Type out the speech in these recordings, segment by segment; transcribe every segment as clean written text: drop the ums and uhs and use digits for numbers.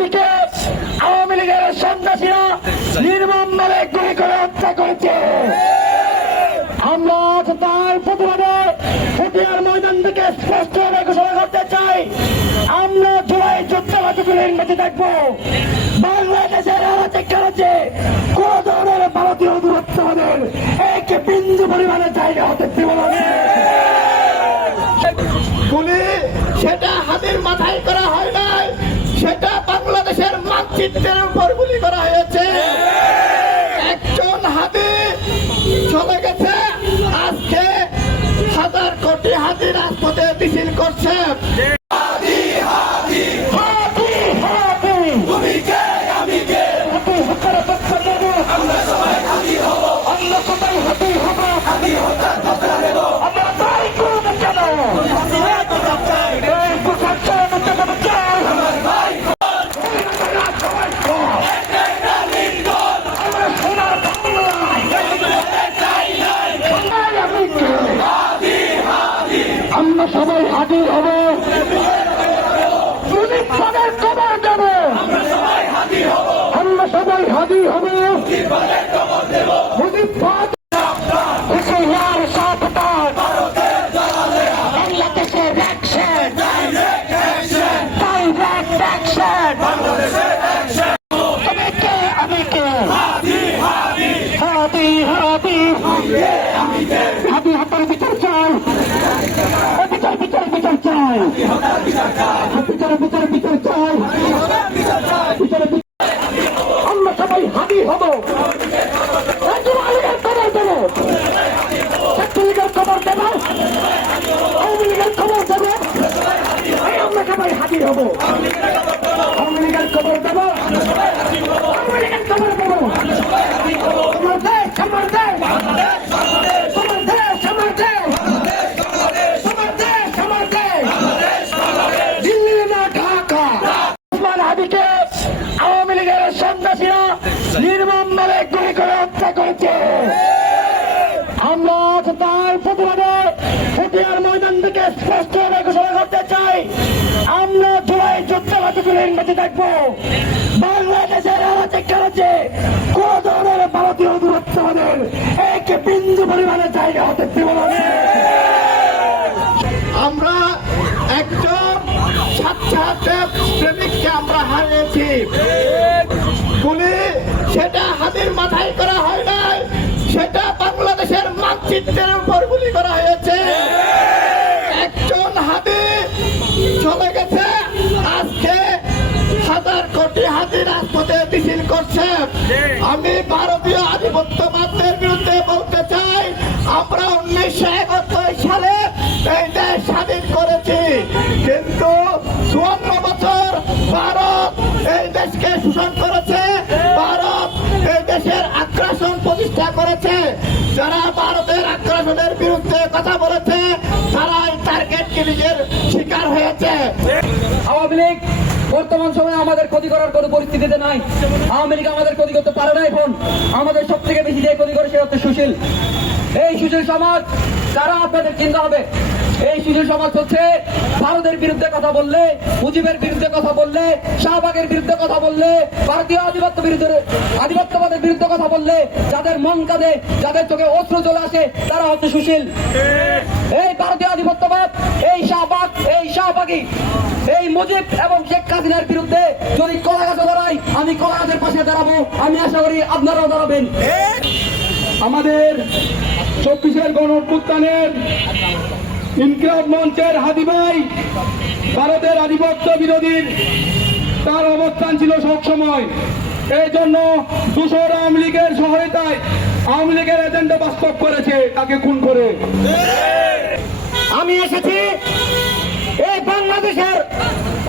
হাদিকে আওয়ামী লীগের সন্ত্রাসীরা নির্মমভাবে গুলি করে হত্যা করেছে। আমরা তার প্রতিবাদে ফুটিয়ার ময়দান থেকে স্পষ্টভাবে ঘোষণা করতে চাই, আমরা জুলাই যুদ্ধবাদীগুলির বেঁচে থাকবো। বাংলাদেশের রাজ্যে কোন ধরনের ভারতীয় দূরত্ববাদের এক বিন্দু পরিমাণে জায়গা হতে দেব না। গুলি সেটা হাতের মাথায় করা হয় নাই, সেটা বাংলাদেশের মানচিত্রের উপর গুলি করা হয়েছে। একজন হাতি চলে গেছে, আজকে হাজার কোটি হাতি রাজপথে মিছিল করছে। আমরা সবাই হাজির হব, মুজিববাদের কবর দেব, আমরা সবাই হাজির হব, মুজিববাদ হুশিয়ার সাবধান, বাংলাদেশের অ্যাকশন, ডাইরেক্ট অ্যাকশন, তুমি কে আমি কে, হাতি হাতি হাতি হাতের বিচার চাই, বিচার বিচার বিচার চাই, বিচার বিচার বিচার চাই, বিচার আমরা সবাই হাতি হব, খবর দেব, ছাত্রলীগের খবর দেব, আওয়ামী লীগের খবর দেব, আমরা সবাই হাতি হব, আওয়ামী লীগের খবর দেব, আওয়ামী লীগের খবর দেব, তোমার দেশ আমার দেশ, তোমার দেশ আমার দেশ, তোমার দেশ আমার দেশ, দিল্লি না ঢাকা। ওসমান হাদিকে আওয়ামী লীগের সন্ত্রাসীরা নির্মমভাবে গুলি করে হত্যা করেছে। আমরা তার প্রতিবাদে ফুটিয়ার ময়দান থেকে স্পষ্টভাবে ঘোষণা করতে চাই, আমরা জুলাই যুদ্ধবাদীগুলির বেঁচে থাকবো। বাংলাদেশের রাজ্যে কোন ধরনের ভারতীয় দূরত্ববাদের এক বিন্দু পরিমাণে জায়গা হতে দেব না। আমরা একজন ছাত্র প্রেমিককে আমরা হারিয়েছি। গুলি সেটা হাতের মাথায় করা হয় নাই, সেটা বাংলাদেশের মানচিত্রের উপর গুলি করা হয়েছে। একজন হাতি চলে গেছে, আজকে হাজার কোটি হাতি রাজপথে মিছিল করছে। আমি ভারতীয় আধিপত্যবাদের বিরুদ্ধে বলতে চাই, আমরা 1971 সালে এই দেশ স্বাধীন করেছি, কিন্তু 54 বছর ভারত এই দেশকে শোষণ করেছে, ভারত এই দেশের আগ্রাসন প্রতিষ্ঠা করেছে। যারা ভারতের আগ্রাসনের বিরুদ্ধে কথা বলেছে, তারা এই টার্গেট কিলিংয়ের শিকার হয়েছে। আওয়ামী লীগ বর্তমান সময়ে আমাদের ক্ষতি করার কোন পরিস্থিতিতে নাই। আওয়ামী লীগ আমাদের ক্ষতি করতে পারে না। এখন আমাদের সব থেকে বেশি যে ক্ষতি করে সে হচ্ছে সুশীল। এই সুশীল সমাজ কারা আপনাদের চিন্তা হবে। এই সুশীল সমাজ হচ্ছে ভারতের বিরুদ্ধে কথা বললে, মুজিবের বিরুদ্ধে কথা বললে, শাহবাগের বিরুদ্ধে কথা বললে, ভারতীয় আধিপত্যবাদের বিরুদ্ধে কথা বললে যাদের মন কাঁদে, যাদের চোখে অশ্রু চলে আসে, তারা হচ্ছে সুশীল। এই ভারতীয় আধিপত্যবাদ, এই শাহবাগ, এই শাহবাগী, এই মুজিব এবং শেখ হাসিনার বিরুদ্ধে যদি কলা গাছে দাঁড়াই, আমি কলা গাছের পাশে দাঁড়াবো। আমি আশা করি আপনারাও দাঁড়াবেন। আমাদের 24-এর গণঅভ্যুত্থানের ইনকিলাব মঞ্চের হাদি ভাই ভারতের আধিপত্য বিরোধীর তার অবস্থান ছিল সবসময়। এই জন্য দূষর আওয়ামী লীগের সহায়তায় আওয়ামী লীগের এজেন্ডা বাস্তব করেছে, তাকে খুন করে। আমি এসেছি এই বাংলাদেশের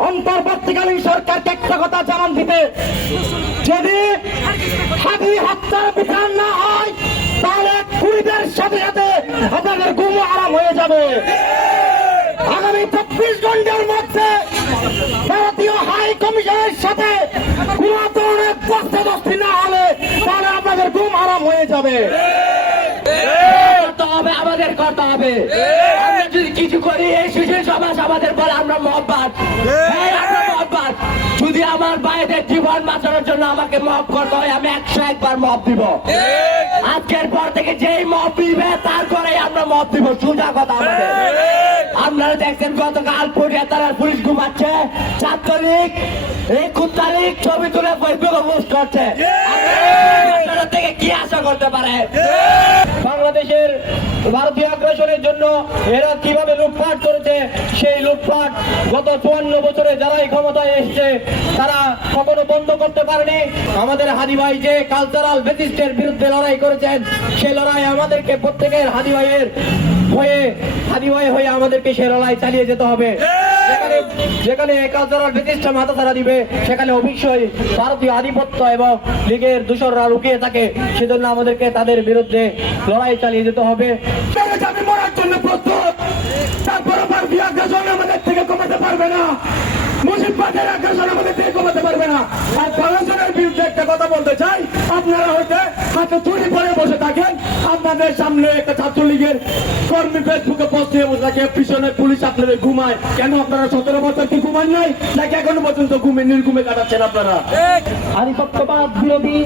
অন্তর্বর্তীকালীন সরকারকে একটা কথা জানান দিতে, যদি হাদি হত্যার বিচার না হয় তাহলে খুনিদের সাথে সাথে আপনাদের গুম আরাম হয়ে যাবে। আগামী 24 ঘন্টার মধ্যে ভারতীয় হাই কমিশনের সাথে কোন ধরনের বস্তাবস্তি না হলে তাহলে আপনাদের গুম আরাম হয়ে যাবে। আমাদের করতে হবে। আমরা যদি কিছু করি, এই সুশীল সমাজ আমাদের বলে আমরা মহব্বত, আমরা মহব্বত। যদি আমার আমার ভাইদের জীবন বাঁচানোর জন্য আমাকে মাফ করতে হয়, আমি 101 বার মাফ দিব। আজকের পর থেকে যেই মাফ দিবে তারপরে আমরা মাফ দিব, সোজা কথা আমাদের। আপনারা দেখছেন গতকাল তারা পুলিশ ঘুমাচ্ছে, ছাত্রলীগ এই কুত্তালীগ ছবি তুলে ফেসবুকে পোস্ট করছে, আপনারা থেকে কি আশা করতে পারে? বাংলাদেশের ভারতীয় আগ্রাসনের জন্য এরা কিভাবে লুটপাট করেছে, সেই লুটপাট গত 54 বছরে যারাই ক্ষমতায় এসেছে তারা কখনো বন্ধ করতে পারেনি। আমাদের হাদি ভাই যে কালচারাল ব্যাটিস্টের বিরুদ্ধে লড়াই করেছেন, সেই লড়াই আমাদেরকে প্রত্যেকের হাদি ভাইয়ের হয়ে আমাদেরকে সে লড়াই চালিয়ে যেতে হবে। যেখানে কালচারাল ব্যাটিস্ট মাথা ছাড়া দিবে, সেখানে অবশ্যই ভারতীয় আধিপত্য এবং লীগের দূষররা লুকিয়ে থাকে। সেজন্য আমাদেরকে তাদের বিরুদ্ধে লড়াই চালিয়ে যেতে হবে। আমি মরার জন্য প্রস্তুত, তারপরে ভারতীয় আগ্রাসন আমাদের থেকে কমাতে পারবে না, মুজিববাদের আগ্রাসন আমাদের থেকে কমাতে পারবে না। আর প্রশাসনের বিরুদ্ধে একটা কথা বলতে চাই, আপনারা হয়তো হাতে চুরি পরে বসে থাকেন, আপনাদের সামনে একটা ছাত্রলীগের কর্মী ফেসবুকে পোস্ট দিয়ে বসে থাকে, পিছনে পুলিশ আপনাদের ঘুমায়। কেন আপনারা 17 বছর কি ঘুমান নাই, নাকি এখনো পর্যন্ত ঘুমে নির্ঘুমে কাটাচ্ছেন আপনারা? আধিপত্যবাদ বিরোধী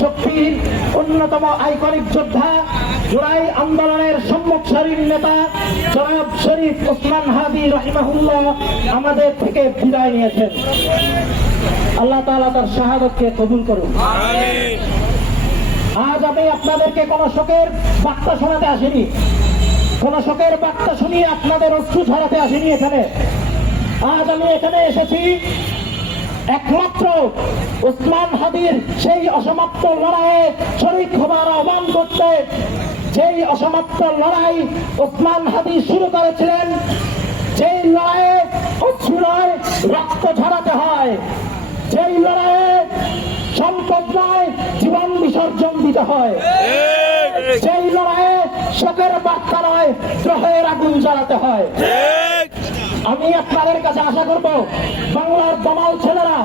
শক্তির অন্যতম আইকনিক যোদ্ধা, জুলাই আন্দোলনের সম্মুখ সারির নেতা জনাব শরীফ ওসমান হাদি রাহিমাহুল্লাহ আমাদের থেকে বিদায় নিয়েছেন। আল্লাহ তাআলা তার শাহাদাতকে কবুল করুন। আজ আমি আপনাদেরকে কোন শোকের বার্তা শোনাতে আসিনি, কোন শোকের বার্তা শুনিয়ে আপনাদের অশ্রু ঝরাতে আসিনি। আজ আমি এখানে এসেছি একমাত্র ওসমান হাদির সেই অসমাপ্ত লড়াইয়ে শরীক হবার আহ্বান করতে, যেই অসমাপ্ত লড়াই ওসমান হাদি শুরু করেছিলেন, যেই লড়াইয়ে অশ্রু নয় রক্ত ঝরাতে হয়, যেই লড়াইয়ে সম্পদ নয় জীবন বিসর্জন দিতে হয়, সেই লড়াইয়ে শোকের বার্তা নয় দ্রোহের আগুন জ্বালাতে হয়। আমি আপনাদের কাছে আশা করব, বাংলার দমাল ছেলেরা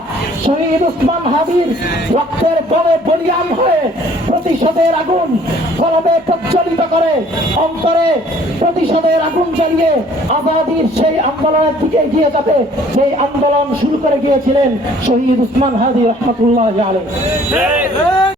শহীদ ওসমান হাদির রক্তের বলে বলিয়ান হয়ে প্রতিশোধের আগুন কলবে প্রজ্বলিত করে, অন্তরে প্রতিশোধের আগুন জ্বালিয়ে আজাদির সেই আন্দোলনের দিকে এগিয়ে যাবে, সেই আন্দোলন শুরু করে গিয়েছিলেন শহীদ ওসমান হাদি রহমতুল্লাহ আলাইহি।